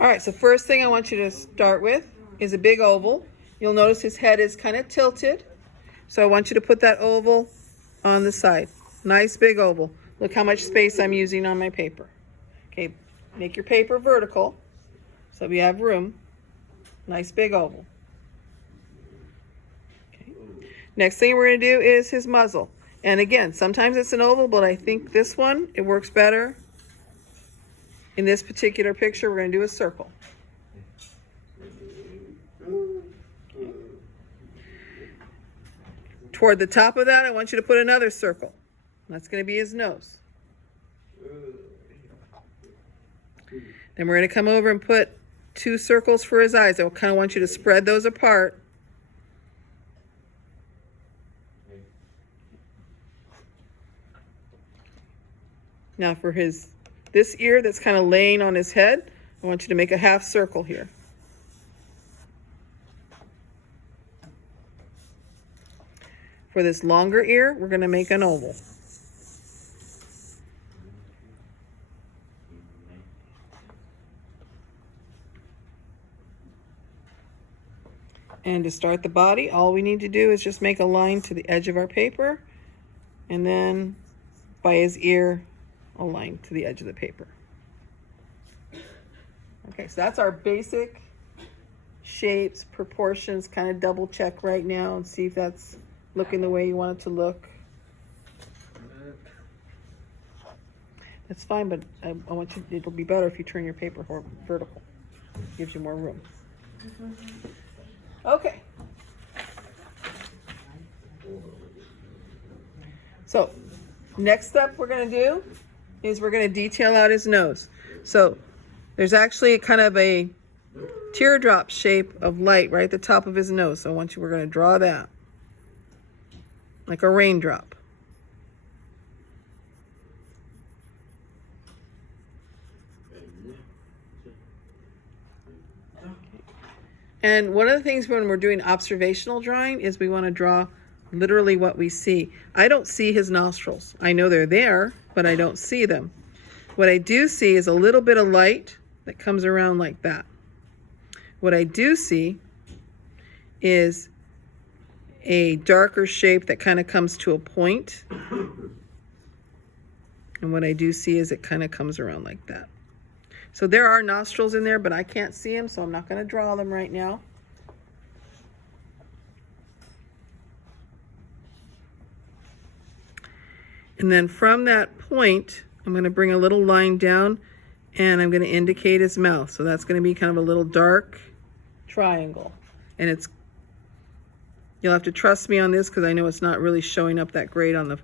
All right, so first thing I want you to start with is a big oval. You'll notice his head is kind of tilted. So I want you to put that oval on the side. Nice big oval. Look how much space I'm using on my paper. Okay, make your paper vertical so we have room. Nice big oval. Okay. Next thing we're going to do is his muzzle. And again, sometimes it's an oval, but I think this one, it works better. In this particular picture, we're going to do a circle. Toward the top of that, I want you to put another circle. That's going to be his nose. Then we're going to come over and put 2 circles for his eyes. I kind of want you to spread those apart. Now for this ear that's kind of laying on his head, I want you to make a half circle here. For this longer ear, we're going to make an oval. And to start the body, all we need to do is just make a line to the edge of our paper, and then by his ear, a line to the edge of the paper. Okay, so that's our basic shapes, proportions. Kind of double check right now and see if that's looking the way you want it to look. That's fine, but I want you, it'll be better if you turn your paper vertical. Gives you more room. Okay. So, next step we're going to do is we're going to detail out his nose. So, there's actually kind of a teardrop shape of light right at the top of his nose. So, we're going to draw that like a raindrop. And one of the things when we're doing observational drawing is we want to draw literally what we see. I don't see his nostrils. I know they're there, but I don't see them. What I do see is a little bit of light that comes around like that. What I do see is a darker shape that kind of comes to a point. And what I do see is it kind of comes around like that. So there are nostrils in there, but I can't see them, so I'm not going to draw them right now. And then from that point, I'm going to bring a little line down, and I'm going to indicate his mouth. So that's going to be kind of a little dark triangle. And you'll have to trust me on this because I know it's not really showing up that great on the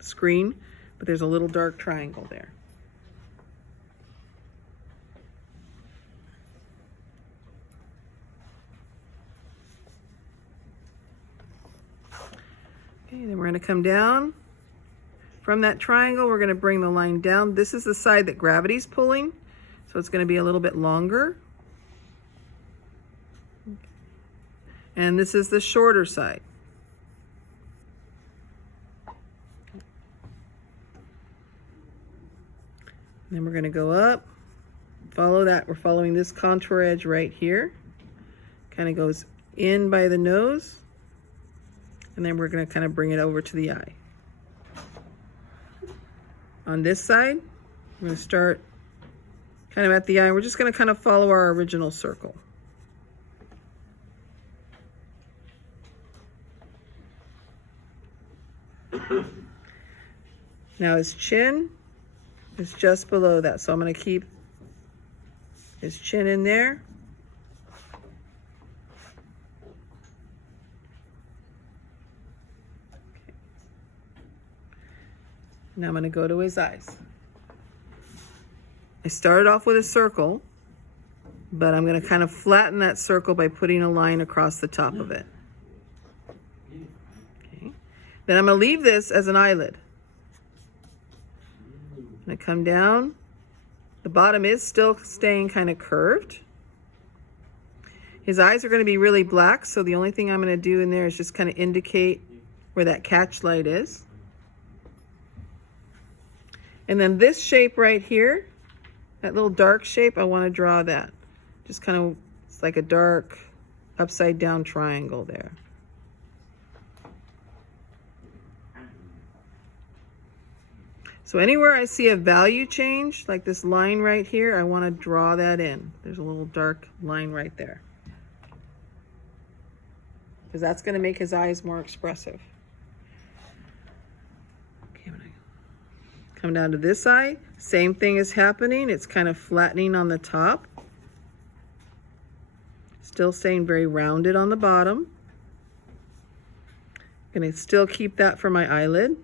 screen, but there's a little dark triangle there. Okay, then we're going to come down. From that triangle, we're going to bring the line down. This is the side that gravity's pulling, so it's going to be a little bit longer. And this is the shorter side. And then we're going to go up, follow that. We're following this contour edge right here. Kind of goes in by the nose. And then we're going to kind of bring it over to the eye. On this side, we're going to start kind of at the eye. We're just going to kind of follow our original circle. Now his chin is just below that, so I'm going to keep his chin in there. Now I'm going to go to his eyes. I started off with a circle, but I'm going to kind of flatten that circle by putting a line across the top of it. Okay. Then I'm going to leave this as an eyelid. I'm going to come down. The bottom is still staying kind of curved. His eyes are going to be really black, so the only thing I'm going to do in there is just kind of indicate where that catch light is. And then this shape right here, That little dark shape, I want to draw that. Just kind of, it's like a dark upside down triangle there. So anywhere I see a value change, like this line right here, I want to draw that in. There's a little dark line right there. Because that's going to make his eyes more expressive. Okay, when I come down to this eye, same thing is happening. It's kind of flattening on the top. Still staying very rounded on the bottom. Going to still keep that for my eyelid.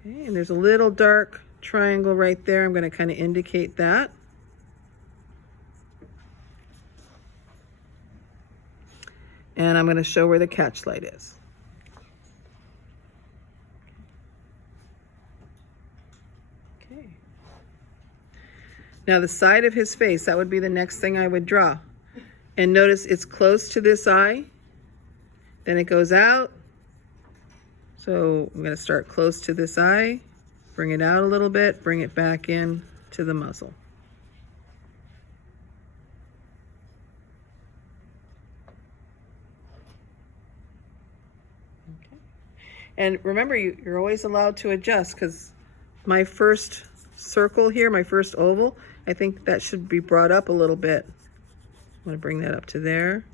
Okay, and there's a little dark triangle right there. I'm going to kind of indicate that. And I'm going to show where the catch light is. Okay. Now the side of his face, that would be the next thing I would draw. And notice it's close to this eye. Then it goes out. So I'm going to start close to this eye, bring it out a little bit, bring it back in to the muzzle. Okay. And remember, you're always allowed to adjust, because my first circle here, my first oval, I think that should be brought up a little bit. I'm going to bring that up to there.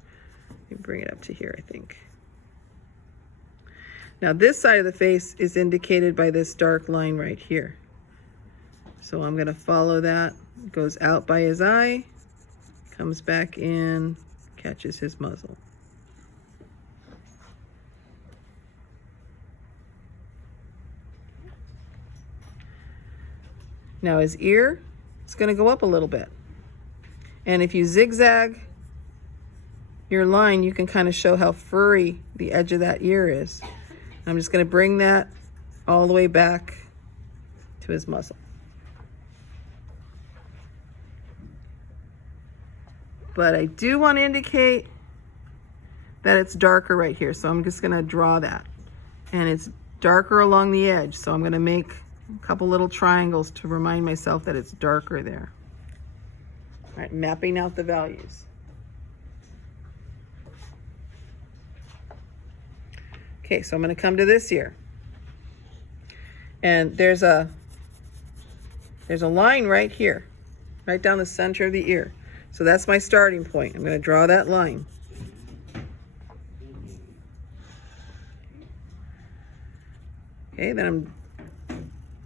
Bring it up to here, I think. Now this side of the face is indicated by this dark line right here. So I'm going to follow that. It goes out by his eye, comes back in, catches his muzzle. Now his ear is going to go up a little bit. And if you zigzag your line, you can kind of show how furry the edge of that ear is. I'm just going to bring that all the way back to his muzzle. But I do want to indicate that it's darker right here, so I'm just going to draw that. And it's darker along the edge, so I'm going to make a couple little triangles to remind myself that it's darker there. All right, mapping out the values. Okay, so I'm going to come to this ear. And there's a line right here, right down the center of the ear. So that's my starting point. I'm going to draw that line. Okay, then I'm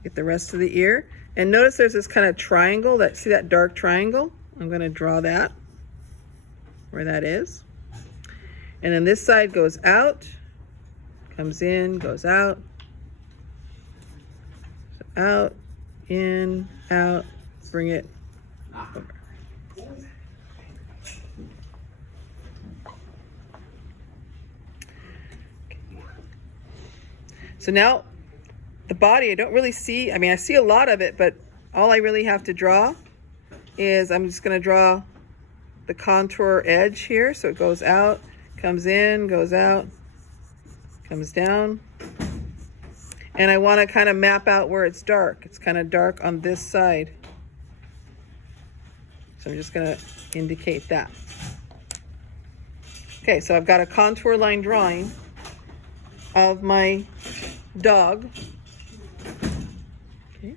get the rest of the ear. And notice there's this kind of triangle, see that dark triangle? I'm going to draw that where that is. And then this side goes out. Comes in, goes out, so out, in, out, bring it over. Okay. So now the body, I don't really see, I mean, I see a lot of it, but all I really have to draw is I'm just going to draw the contour edge here. So it goes out, comes in, goes out, comes down, and I want to kind of map out where it's dark. It's kind of dark on this side, so I'm just going to indicate that. Okay, so I've got a contour line drawing of my dog. Okay.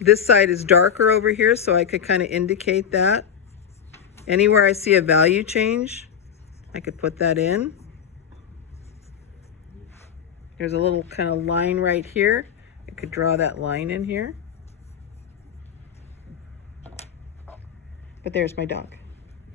This side is darker over here, so I could kind of indicate that. Anywhere I see a value change, I could put that in. There's a little kind of line right here. I could draw that line in here. But there's my dog.